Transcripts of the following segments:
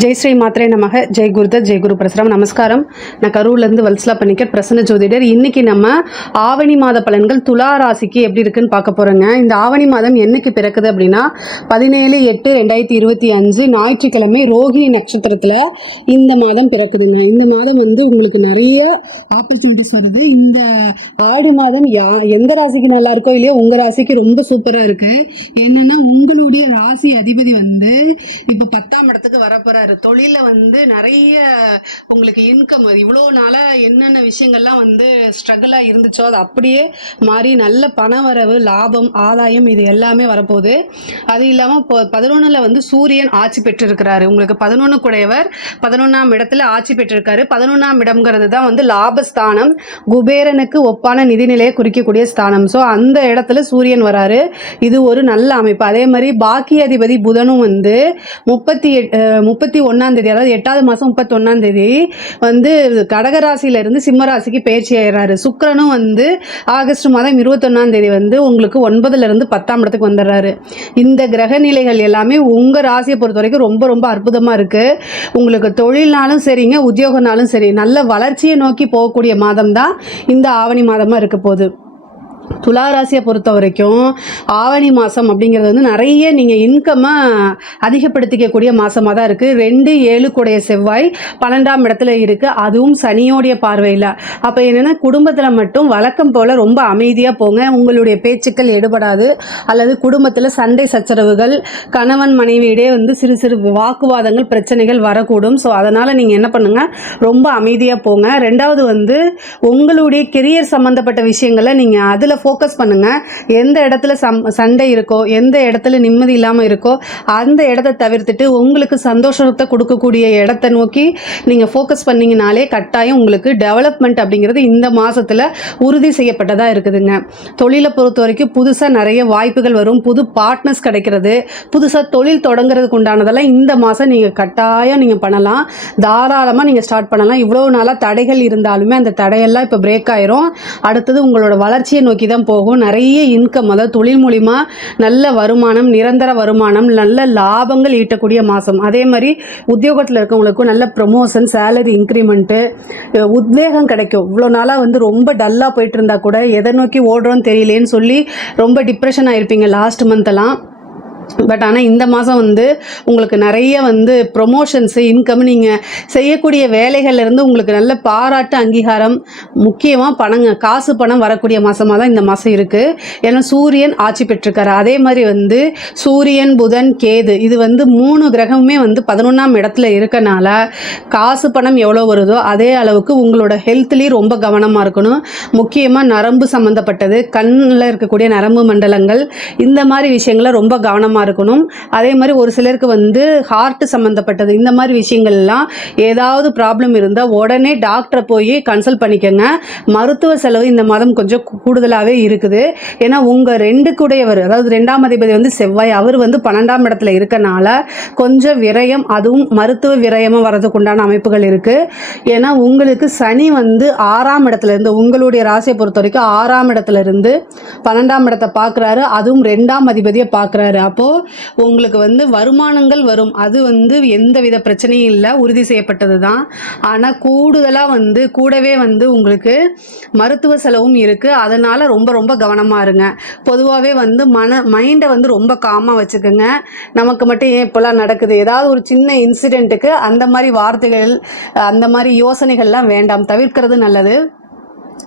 ஜெய் ஸ்ரீ மாத்ரே நமக. ஜெய் குருதத், ஜெய் குரு பிரசரம். நமஸ்காரம். நான் கரூர்லேருந்து வல்சலா பணிக்கர், பிரசன்ன ஜோதிடர். இன்னைக்கு நம்ம ஆவணி மாத பலன்கள் துலா ராசிக்கு எப்படி இருக்குன்னு பார்க்க போகிறோங்க. இந்த ஆவணி மாதம் என்னைக்கு பிறக்குது அப்படின்னா 17/8/2025 ஞாயிற்றுக்கிழமை ரோஹிணி நட்சத்திரத்தில் இந்த மாதம் பிறக்குதுங்க. இந்த மாதம் உங்களுக்கு நிறைய ஆப்பர்ச்சுனிட்டிஸ் வருது. இந்த ஆடி மாதம் எந்த ராசிக்கு நல்லா இருக்கோ இல்லையோ உங்கள் ராசிக்கு ரொம்ப சூப்பராக இருக்கு. என்னன்னா உங்களுடைய ராசி அதிபதி இப்போ 10ஆம் இடத்துக்கு வரப்போறாரு. தொழில நிறைய உங்களுக்கு இன்கம், இவ்வளோ நாளாக என்னென்ன விஷயங்கள்லாம் ஸ்ட்ரகிளாக இருந்துச்சோ அது அப்படியே மாறி நல்ல பண வரவு, லாபம், ஆதாயம் இது எல்லாமே வரப்போகுது. அது இல்லாமல் இப்போ 11ல் சூரியன் ஆட்சி பெற்றிருக்கிறாரு. உங்களுக்கு 11 குடையவர் 11ஆம் இடத்துல ஆட்சி பெற்றிருக்காரு. 11ஆம் இடம்ங்கிறது தான் லாபஸ்தானம், குபேரனுக்கு ஒப்பான நிதிநிலையை குறிக்கக்கூடிய ஸ்தானம். ஸோ அந்த இடத்துல சூரியன் வராரு. இது ஒரு நல்ல அமைப்பு. அதே மாதிரி பாக்கிய அதிபதி புதனும் 31ஆம் தேதி, அதாவது 8வது மாதம் 31ஆம் தேதி கடகராசியிலிருந்து சிம்மராசிக்கு பயிற்சி ஆயிடுறாரு. சுக்கிரனும் ஆகஸ்ட் மாதம் 21ஆம் தேதி உங்களுக்கு 9லிருந்து 10ஆம் இடத்துக்கு வந்துடுறாரு. இந்த கிரக நிலைகள் எல்லாமே உங்கள் ராசியை பொறுத்த வரைக்கும் ரொம்ப ரொம்ப அற்புதமாக இருக்குது. உங்களுக்கு தொழில்னாலும் சரிங்க, உத்தியோகனாலும் சரி, நல்ல வளர்ச்சியை நோக்கி போகக்கூடிய மாதம் தான் இந்த ஆவணி மாதமாக இருக்க போகுது. துலா ராசியை பொறுத்த வரைக்கும் ஆவணி மாதம் அப்படிங்கிறது நிறைய நீங்கள் இன்கம்மை அதிகப்படுத்திக்கக்கூடிய மாதமாக தான் இருக்குது. 2-7 கூடைய செவ்வாய் 12ஆம் இடத்துல இருக்குது, அதுவும் சனியோடைய பார்வையில். அப்போ என்னென்னா குடும்பத்தில் மட்டும் வழக்கம் போல் ரொம்ப அமைதியாக போங்க. உங்களுடைய பேச்சுக்கள் எடுபடாது. அல்லது குடும்பத்தில் சண்டை சச்சரவுகள், கணவன் மனைவியிடையே சிறு சிறு வாக்குவாதங்கள், பிரச்சனைகள் வரக்கூடும். ஸோ அதனால் நீங்கள் என்ன பண்ணுங்கள், ரொம்ப அமைதியாக போங்க. ரெண்டாவது உங்களுடைய கெரியர் சம்மந்தப்பட்ட விஷயங்களை நீங்கள் அதில் ஃபோக்கஸ் பண்ணுங்கள். எந்த இடத்துல சண்டை இருக்கோ, எந்த இடத்துல நிம்மதி இல்லாமல் இருக்கோ அந்த இடத்த தவிர்த்துட்டு உங்களுக்கு சந்தோஷத்தை கொடுக்கக்கூடிய இடத்தை நோக்கி நீங்கள் ஃபோக்கஸ் பண்ணிங்கனாலே கட்டாயம் உங்களுக்கு டெவலப்மெண்ட் அப்படிங்கிறது இந்த மாதத்தில் உறுதி செய்யப்பட்டதாக இருக்குதுங்க. தொழிலை பொறுத்த வரைக்கும் புதுசாக நிறைய வாய்ப்புகள் வரும். புது பார்ட்னர்ஸ் கிடைக்கிறது, புதுசாக தொழில் தொடங்குறதுக்கு உண்டானதெல்லாம் இந்த மாதம் நீங்கள் கட்டாயம் நீங்கள் பண்ணலாம். தாராளமாக நீங்கள் ஸ்டார்ட் பண்ணலாம். இவ்வளோ நாளாக தடைகள் இருந்தாலுமே அந்த தடையெல்லாம் இப்போ பிரேக் ஆயிரும். அடுத்தது உங்களோட வளர்ச்சியை நோக்கி தான் போகும். நிறைய இன்கம், அதாவது தொழில் மூலிமா நல்ல வருமானம், நிரந்தர வருமானம், நல்ல லாபங்கள் ஈட்டக்கூடிய மாதம். அதே மாதிரி உத்தியோகத்தில் இருக்கவங்களுக்கும் நல்ல ப்ரொமோஷன், சேலரி இன்க்ரிமெண்ட்டு, உத்வேகம் கிடைக்கும். இவ்வளோ நாளாக ரொம்ப டல்லாக போயிட்டு இருந்தா கூட எதை நோக்கி ஓடுறோன்னு தெரியலேன்னு சொல்லி ரொம்ப டிப்ரெஷன் ஆகிருப்பீங்க லாஸ்ட் மந்த்தெல்லாம். பட் ஆனால் இந்த மாதம் உங்களுக்கு நிறைய ப்ரொமோஷன்ஸு, இன்கம், நீங்கள் செய்யக்கூடிய வேலைகள்லேருந்து உங்களுக்கு நல்ல பாராட்டு, அங்கீகாரம், முக்கியமாக காசு பணம் வரக்கூடிய மாதமாக தான் இந்த மாதம் இருக்குது. ஏன்னா சூரியன் ஆட்சி பெற்றிருக்காரு. அதே மாதிரி சூரியன், புதன், கேது இது 3 கிரகமுமே 11ஆம் இடத்துல இருக்கனால காசு பணம் எவ்வளோ வருதோ அதே அளவுக்கு உங்களோட ஹெல்த்லேயும் ரொம்ப கவனமாக இருக்கணும். முக்கியமாக நரம்பு சம்மந்தப்பட்டது, கண்ணில் இருக்கக்கூடிய நரம்பு மண்டலங்கள், இந்த மாதிரி விஷயங்களை ரொம்ப கவனமாக இருக்கணும். அதே மாதிரி ஒரு சிலருக்கு ஹார்ட் சம்மந்தப்பட்டது, இந்த மாதிரி விஷயங்கள்லாம் ஏதாவது ப்ராப்ளம் இருந்தால் உடனே டாக்டரை போய் கன்சல்ட் பண்ணிக்கோங்க. மருத்துவ செலவு இந்த மாதம் கொஞ்சம் கூடுதலாகவே இருக்குது. ஏன்னா உங்கள் 2 கூடையவர், அதாவது 2ஆம் அதிபதி செவ்வாய், அவர் 12ஆம் இடத்துல இருக்கனால கொஞ்சம் விரயம், அதுவும் மருத்துவ விரயமாக வரதுக்கு உண்டான அமைப்புகள் இருக்குது. ஏன்னா உங்களுக்கு சனி 6ஆம் இடத்துல இருந்து, உங்களுடைய ராசியை பொறுத்த வரைக்கும் 6ஆம் இடத்துல இருந்து 12ஆம் இடத்தை பார்க்குறாரு. அதுவும் 2ஆம் அதிபதியை பார்க்குறாரு. அப்போது உங்களுக்கு வருமானங்கள் வரும். அது எந்த வித பிரச்சனையும் இல்லை, உறுதி செய்யப்பட்டது தான். ஆனால் கூடுதலாக கூடவே உங்களுக்கு மருத்துவ செலவும் இருக்குது. அதனால் ரொம்ப ரொம்ப கவனமாக இருங்க. பொதுவாகவே மைண்டை ரொம்ப காமாக வச்சுக்கோங்க. நமக்கு மட்டும் ஏன் இப்போலாம் நடக்குது, ஏதாவது ஒரு சின்ன இன்சிடெண்ட்டுக்கு அந்த மாதிரி வார்த்தைகள், அந்த மாதிரி யோசனைகள்லாம் வேண்டாம், தவிர்க்கிறது நல்லது.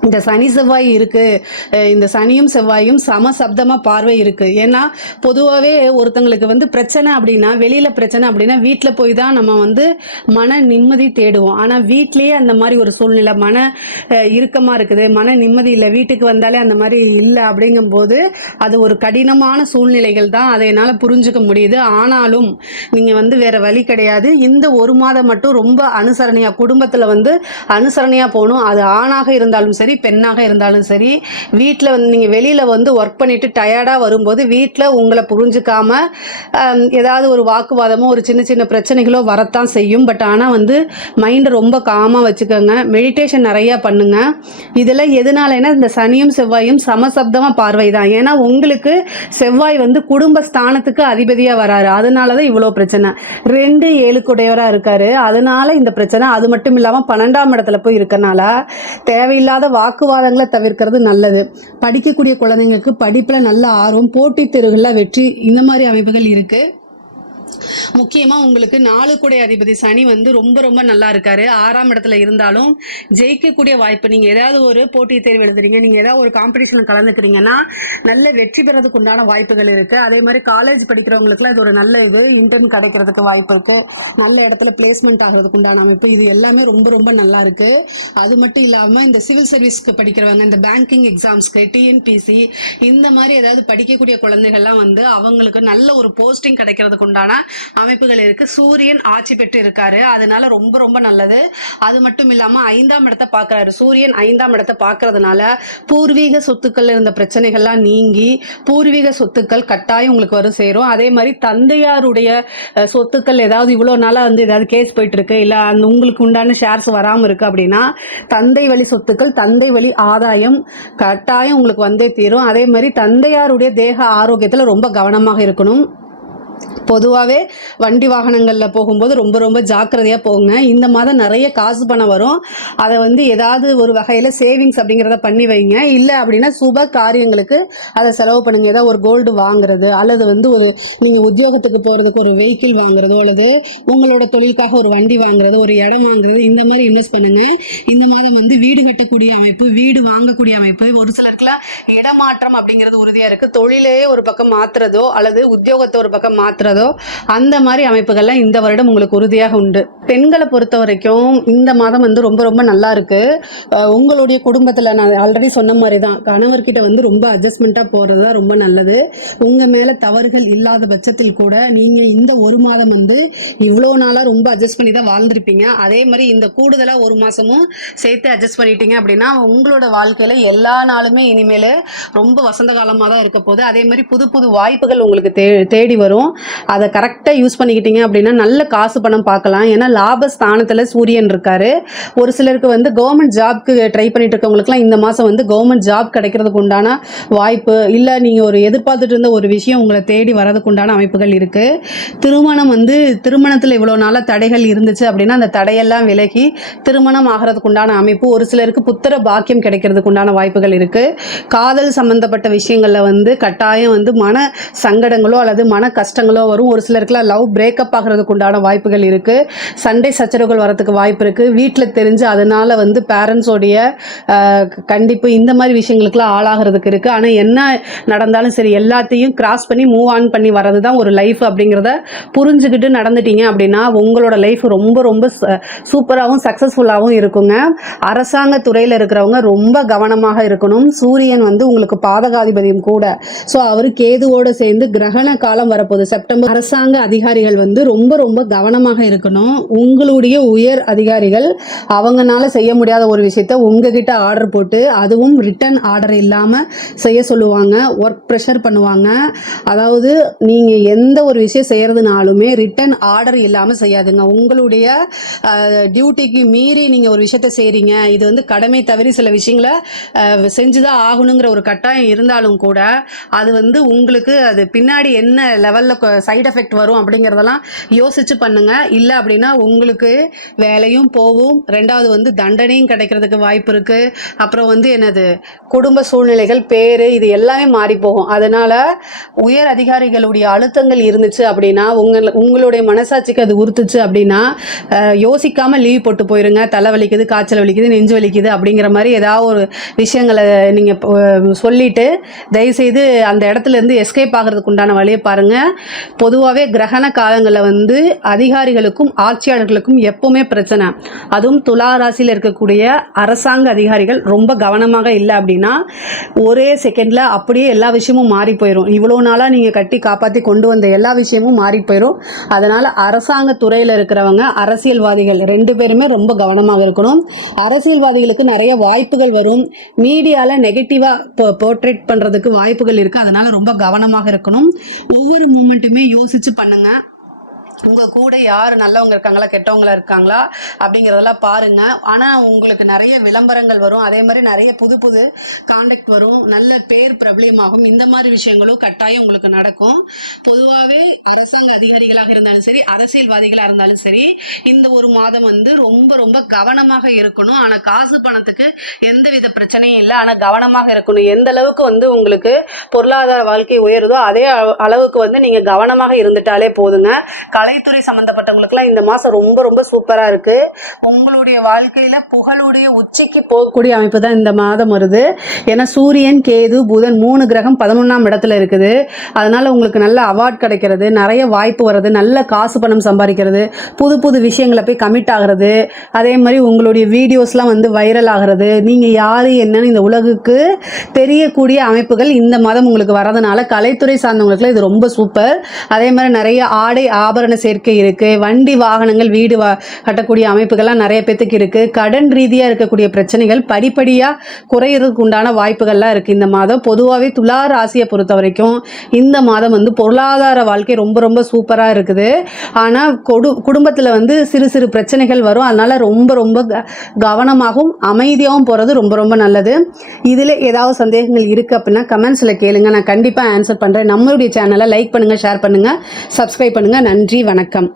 இந்த சனி செவ்வாய் இருக்குது, இந்த சனியும் செவ்வாயும் சமசப்தமாக பார்வை இருக்குது. ஏன்னா பொதுவாகவே ஒருத்தங்களுக்கு பிரச்சனை அப்படின்னா, வெளியில் பிரச்சனை அப்படின்னா வீட்டில் போய் தான் நம்ம மன நிம்மதி தேடுவோம். ஆனால் வீட்லேயே அந்த மாதிரி ஒரு சூழ்நிலை, மன இறுக்கமாக இருக்குது, மன நிம்மதி இல்லை, வீட்டுக்கு வந்தாலே அந்த மாதிரி இல்லை அப்படிங்கும்போது அது ஒரு கடினமான சூழ்நிலைகள் தான். அதை என்னால் புரிஞ்சுக்க முடியுது. ஆனாலும் நீங்கள் வேறு வழி கிடையாது. இந்த ஒரு மாதம் மட்டும் ரொம்ப அனுசரணையாக, குடும்பத்தில் அனுசரணையாக போகணும். அது ஆணாக இருந்தாலும் சரி, சரி, பெண்ணாக இருந்தாலும் சரி, வீட்டில் வந்து நீங்கள் வெளியில் வந்து ஒர்க் பண்ணிவிட்டு டயர்டாக வரும்போது வீட்டில் உங்களை புரிஞ்சுக்காம ஏதாவது ஒரு வாக்குவாதமோ ஒரு சின்ன சின்ன பிரச்சனைகளோ வரத்தான் செய்யும். பட் ஆனால் வந்து மைண்டை ரொம்ப காமாக வச்சுக்கோங்க. மெடிடேஷன் நிறையா பண்ணுங்க. இதில் எதனாலனா இந்த சனியும் செவ்வாயும் சமசப்தமாக பார்வை தான். ஏன்னா உங்களுக்கு செவ்வாய் வந்து குடும்ப ஸ்தானத்துக்கு அதிபதியாக வராரு. அதனால தான் இவ்வளோ பிரச்சனை. 2 7 இருக்காரு. அதனால இந்த பிரச்சனை. அது மட்டும் இல்லாமல் 12ஆம் இடத்துல போய் இருக்கனால தேவையில்லாத வாக்குவாதங்களை தவிர்க்கிறது நல்லது. படிக்கக்கூடிய குழந்தைங்களுக்கு படிப்பில் நல்ல ஆர்வம், போட்டித் தேர்வுகளில் வெற்றி, இந்த மாதிரி அமைப்புகள் இருக்கு. முக்கியமாக உங்களுக்கு 4 கூடை அதிபதி சனி வந்து ரொம்ப ரொம்ப நல்லா இருக்காரு. 6ஆம் இடத்துல இருந்தாலும் ஜெயிக்கக்கூடிய வாய்ப்பு. நீங்கள் ஏதாவது ஒரு போட்டித் தேர்வு எழுதுறீங்க, நீங்கள் ஏதாவது ஒரு காம்படிஷனில் கலந்துக்கிறீங்கன்னா நல்ல வெற்றி பெறதுக்கு உண்டான வாய்ப்புகள் இருக்குது. அதே மாதிரி காலேஜ் படிக்கிறவங்களுக்குலாம் இது ஒரு நல்ல இன்டர்ன் கிடைக்கிறதுக்கு வாய்ப்பு இருக்குது. நல்ல இடத்துல பிளேஸ்மெண்ட் ஆகிறதுக்கு உண்டான அமைப்பு. இது எல்லாமே ரொம்ப ரொம்ப நல்லா இருக்குது. அது மட்டும் இல்லாமல் இந்த சிவில் சர்வீஸ்க்கு படிக்கிறவங்க, இந்த பேங்கிங் எக்ஸாம்ஸ்க்கு, டிஎன்பிசி, இந்த மாதிரி ஏதாவது படிக்கக்கூடிய குழந்தைகள்லாம் வந்து அவங்களுக்கு நல்ல ஒரு போஸ்டிங் கிடைக்கிறதுக்கு உண்டான அமைப்புகள் இருக்கு. சூரியன் ஆட்சி பெற்று இருக்காரு. அதனால ரொம்ப ரொம்ப நல்லது. அது மட்டும் இல்லாம 5ஆம் இடத்தை பார்க்கறாரு. சூரியன் 5ஆம் இடத்தை பார்க்கறதுனால பூர்வீக சொத்துக்கள் இருந்த பிரச்சனைகள்லாம் நீங்கி பூர்வீக சொத்துக்கள் கட்டாயம் உங்களுக்கு வரும் சேரும். அதே மாதிரி தந்தையாருடைய சொத்துக்கள் ஏதாவது இவ்வளோ நாளாக வந்து ஏதாவது கேஸ் போயிட்டு இருக்கு, இல்லை அந்த உங்களுக்கு உண்டான ஷேர்ஸ் வராமல் இருக்கு அப்படின்னா தந்தை வழி சொத்துக்கள், தந்தை வழி ஆதாயம் கட்டாயம் உங்களுக்கு வந்தே தீரும். அதே மாதிரி தந்தையாருடைய தேக ஆரோக்கியத்தில் ரொம்ப கவனமாக இருக்கணும். பொதுவாகவே வண்டி வாகனங்களில் போகும்போது ரொம்ப ரொம்ப ஜாக்கிரதையாக போங்க. இந்த மாதம் நிறைய காசு பணம் வரும். அதை வந்து ஏதாவது ஒரு வகையில் சேவிங்ஸ் அப்படிங்கிறத பண்ணி வைங்க. இல்லை அப்படின்னா சுப காரியங்களுக்கு அதை செலவு பண்ணுங்க. ஏதாவது ஒரு கோல்டு வாங்குறது, அல்லது வந்து ஒரு நீங்கள் உத்தியோகத்துக்கு போகிறதுக்கு ஒரு வெஹிக்கிள் வாங்குறதோ, அல்லது உங்களோட தொழிலுக்காக ஒரு வண்டி வாங்குறது, ஒரு இடம் வாங்குறது, இந்த மாதிரி இன்வெஸ்ட் பண்ணுங்க. இந்த மாதம் வந்து வீடு கட்டக்கூடிய அமைப்பு, வீடு வாங்கக்கூடிய அமைப்பு, ஒரு சிலருக்குலாம் இடமாற்றம் அப்படிங்கிறது உறுதியாக இருக்குது. தொழிலே ஒரு பக்கம் மாற்றுறதோ அல்லது உத்தியோகத்தை ஒரு பக்கம் மாற்றுறதோ, அந்த மாதிரி அமைப்புகள்லாம் இந்த வருடம் உங்களுக்கு உறுதியாக உண்டு. பெண்களை பொறுத்த வரைக்கும் இந்த மாதம் வந்து ரொம்ப ரொம்ப நல்லா இருக்கு. உங்களுடைய குடும்பத்தில் நான் ஆல்ரெடி சொன்ன மாதிரி தான், கணவர்கிட்ட வந்து ரொம்ப அட்ஜஸ்ட்மெண்ட்டாக போகிறது தான் ரொம்ப நல்லது. உங்கள் மேலே தவறுகள் இல்லாத பட்சத்தில் கூட நீங்கள் இந்த ஒரு மாதம் வந்து இவ்வளோ நாளாக ரொம்ப அட்ஜஸ்ட் பண்ணி தான் வாழ்ந்துருப்பீங்க. அதே மாதிரி இந்த கூடுதலாக ஒரு மாதமும் சேர்த்து அட்ஜஸ்ட் பண்ணிட்டீங்க அப்படின்னா உங்களோட வாழ்க்கையில் எல்லா நாளுமே இனிமேல் ரொம்ப வசந்த காலமாக தான் இருக்க போகுது. அதே மாதிரி புது புது வாய்ப்புகள் உங்களுக்கு தேடி வரும். அதை கரெக்டாக யூஸ் பண்ணிக்கிட்டீங்க அப்படின்னா நல்ல காசு பணம் பார்க்கலாம். ஏன்னா லாபஸ்தானத்தில் சூரியன் இருக்காரு. ஒரு சிலருக்கு வந்து கவர்மெண்ட் ஜாப்க்கு ட்ரை பண்ணிட்டு இருக்கவங்களுக்குலாம் இந்த மாதம் வந்து கவர்மெண்ட் ஜாப் கிடைக்கிறதுக்கு உண்டான வாய்ப்பு, இல்லை நீங்கள் ஒரு எதிர்பார்த்துட்டு இருந்த ஒரு விஷயம் உங்களை தேடி வரதுக்கு உண்டான அமைப்புகள் இருக்குது. திருமணம் வந்து திருமணத்தில் இவ்வளோ நாளாக தடைகள் இருந்துச்சு அப்படின்னா அந்த தடையெல்லாம் விலகி திருமணம் ஆகிறதுக்கு உண்டான அமைப்பு. ஒரு சிலருக்கு புத்திர பாக்கியம் கிடைக்கிறதுக்கு உண்டான வாய்ப்புகள் இருக்குது. காதல் சம்பந்தப்பட்ட விஷயங்களில் வந்து கட்டாயம் வந்து மன சங்கடங்களோ அல்லது மன கஷ்டங்களோ வரும். ஒரு சிலருக்குலாம் லவ் பிரேக்கப் ஆகிறதுக்கு உண்டான வாய்ப்புகள் இருக்குது. சண்டை சச்சரவுகள் வரதுக்கு வாய்ப்பு இருக்குது. வீட்டில் தெரிஞ்சு அதனால் வந்து பேரண்ட்ஸோடைய கண்டிப்பு, இந்த மாதிரி விஷயங்களுக்குலாம் ஆளாகிறதுக்கு இருக்குது. ஆனால் என்ன நடந்தாலும் சரி எல்லாத்தையும் கிராஸ் பண்ணி மூவ் ஆன் பண்ணி வர்றது தான் ஒரு லைஃப் அப்படிங்கிறத புரிஞ்சுக்கிட்டு நடந்துட்டீங்க அப்படின்னா உங்களோட லைஃப் ரொம்ப ரொம்ப சூப்பராகவும் சக்ஸஸ்ஃபுல்லாகவும் இருக்குங்க. அரசாங்க துறையில் இருக்கிறவங்க ரொம்ப கவனமாக இருக்கணும். சூரியன் வந்து உங்களுக்கு பாதகாதிபதியும் கூட. ஸோ அவர் கேதுவோடு சேர்ந்து கிரகண காலம் வரப்போகுது செப்டம்பர். அரசாங்க அதிகாரிகள் வந்து ரொம்ப ரொம்ப கவனமாக இருக்கணும். உங்களுடைய உயர் அதிகாரிகள் அவங்கனால செய்ய முடியாத ஒரு விஷயத்த உங்ககிட்ட ஆர்டர் போட்டு, அதுவும் ரிட்டன் ஆர்டர் இல்லாமல் செய்ய சொல்லுவாங்க. ஒர்க் ப்ரெஷர் பண்ணுவாங்க. அதாவது நீங்கள் எந்த ஒரு விஷயம் செய்கிறதுனாலுமே ரிட்டன் ஆர்டர் இல்லாமல் செய்யாதுங்க. உங்களுடைய டியூட்டிக்கு மீறி நீங்கள் ஒரு விஷயத்த செய்கிறீங்க, இது வந்து கடமை தவிர சில விஷயங்களை செஞ்சுதான் ஆகணுங்கிற ஒரு கட்டாயம் இருந்தாலும் கூட அது வந்து உங்களுக்கு அது பின்னாடி என்ன லெவலில் சைடு எஃபெக்ட் வரும் அப்படிங்கிறதெல்லாம் யோசிச்சு பண்ணுங்க. இல்லை அப்படின்னா உங்களுக்கு வேலையும் போகும், ரெண்டாவது வந்து தண்டனையும் கிடைக்கிறதுக்கு வாய்ப்பு இருக்கு. அப்புறம் வந்து என்னது குடும்ப சூழ்நிலைகள், பேரு, இது எல்லாமே மாறி போகும். அதனால உயர் அதிகாரிகளுடைய அழுத்தங்கள் இருந்துச்சு அப்படின்னா உங்களுடைய மனசாட்சிக்கு அது உறுத்துச்சு அப்படின்னா யோசிக்காம லீவ் போட்டு போயிருங்க. தலை வலிக்குது, காய்ச்சல் வலிக்குது, நெஞ்சு வலிக்குது அப்படிங்கிற மாதிரி ஏதாவது ஒரு விஷயங்களை நீங்கள் சொல்லிட்டு தயவுசெய்து அந்த இடத்துல இருந்து எஸ்கேப் ஆகிறதுக்கு உண்டான வழியை பாருங்கள். பொதுவாகவே கிரகண காலங்களில் வந்து அதிகாரிகளுக்கும் ஆட்சியாளர்களுக்கும் எப்பவுமே பிரச்சனை. அதுவும் துலா ராசியில் இருக்கக்கூடிய அரசாங்க அதிகாரிகள் ரொம்ப கவனமாக இல்லை அப்படின்னா ஒரே செகண்டில் அப்படியே எல்லா விஷயமும் மாறி போயிடும். இவ்வளோ நாளாக நீங்கள் கட்டி காப்பாற்றி கொண்டு வந்த எல்லா விஷயமும் மாறி போயிடும். அதனால் அரசாங்க துறையில் இருக்கிறவங்க அரசியல்வாதிகள் 2 பேருமே ரொம்ப கவனமாக இருக்கணும். அரசியல்வாதிகளுக்கு நிறைய வாய்ப்புகள் வரும். மீடியாவில் நெகட்டிவாக போர்ட்ரேட் பண்ணுறதுக்கு வாய்ப்புகள் இருக்குது. அதனால் ரொம்ப கவனமாக இருக்கணும். ஒவ்வொரு மூமெண்ட்டுமே யோசித்து பண்ணுங்கள். உங்கள் கூட யார் நல்லவங்க இருக்காங்களா கெட்டவங்களா இருக்காங்களா அப்படிங்கிறதெல்லாம் பாருங்கள். ஆனால் உங்களுக்கு நிறைய விளம்பரங்கள் வரும். அதே மாதிரி நிறைய புது புது கான்டாக்ட் வரும். நல்ல பேர் பிரபலியமாகும். இந்த மாதிரி விஷயங்களும் கட்டாயம் உங்களுக்கு நடக்கும். பொதுவாகவே அரசாங்க அதிகாரிகளாக இருந்தாலும் சரி, அரசியல்வாதிகளாக இருந்தாலும் சரி, இந்த ஒரு மாதம் வந்து ரொம்ப ரொம்ப கவனமாக இருக்கணும். ஆனால் காசு பணத்துக்கு எந்தவித பிரச்சனையும் இல்லை. ஆனால் கவனமாக இருக்கணும். எந்த அளவுக்கு வந்து உங்களுக்கு பொருளாதார வாழ்க்கை உயருதோ அதே அளவுக்கு வந்து நீங்கள் கவனமாக இருந்துட்டாலே போதுங்க. கலைத்துறை சம்பந்தப்பட்டவங்களுக்குலாம் இந்த மாதம் ரொம்ப ரொம்ப சூப்பராக இருக்குது. உங்களுடைய வாழ்க்கையில் புகழுடைய உச்சிக்கு போகக்கூடிய அமைப்பு தான் இந்த மாதம் வருது. ஏன்னா சூரியன், கேது, புதன் 3 கிரகம் 11ஆம் இடத்துல இருக்குது. அதனால் உங்களுக்கு நல்ல அவார்ட் கிடைக்கிறது, நிறைய வாய்ப்பு வர்றது, நல்ல காசு பணம் சம்பாதிக்கிறது, புது புது விஷயங்களை போய் கமிட் ஆகிறது, அதே மாதிரி உங்களுடைய வீடியோஸ்லாம் வந்து வைரல் ஆகிறது, நீங்கள் யார் என்னன்னு இந்த உலகுக்கு தெரியக்கூடிய அமைப்புகள் இந்த மாதம் உங்களுக்கு வரதுனால கலைத்துறை சார்ந்தவங்களுக்குலாம் இது ரொம்ப சூப்பர். அதே மாதிரி நிறைய ஆடை ஆபரண சேர்க்கை இருக்கு. வண்டி வாகனங்கள் வீடு கட்டக்கூடிய அமைப்புகள்லாம் நிறைய பேத்துக்கு இருக்கு. கடன் ரீதியாக இருக்கக்கூடிய பிரச்சனைகள் படிப்படியாக குறையிறதுக்கு உண்டான வாய்ப்புகள்லாம் இருக்கு இந்த மாதம். பொதுவாகவே துலா ராசியை பொறுத்த வரைக்கும் இந்த மாதம் வந்து பொருளாதார வாழ்க்கை ரொம்ப ரொம்ப சூப்பராக இருக்குது. ஆனால் குடும்பத்தில் வந்து சிறு சிறு பிரச்சனைகள் வரும். அதனால ரொம்ப ரொம்ப கவனமாகவும் அமைதியாகவும் போகிறது ரொம்ப ரொம்ப நல்லது. இதில் ஏதாவது சந்தேகங்கள் இருக்குது அப்படின்னா கமெண்ட்ஸில் கேளுங்க, நான் கண்டிப்பாக ஆன்சர் பண்ணுறேன். நம்மளுடைய சேனலை லைக் பண்ணுங்கள், ஷேர் பண்ணுங்கள், சப்ஸ்கிரைப் பண்ணுங்கள். நன்றி, வணக்கம்.